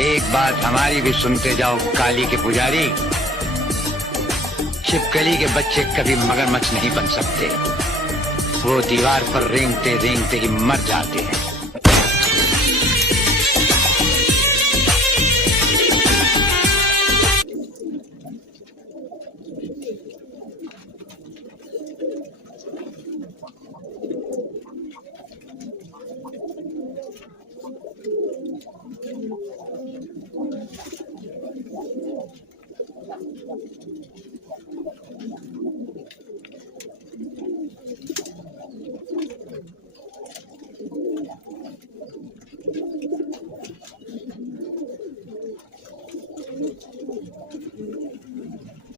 एक बात हमारी भी सुनते जाओ काली के पुजारी, छिपकली के बच्चे कभी मगरमच्छ नहीं बन सकते। वो दीवार पर रेंगते रेंगते ही मर जाते हैं।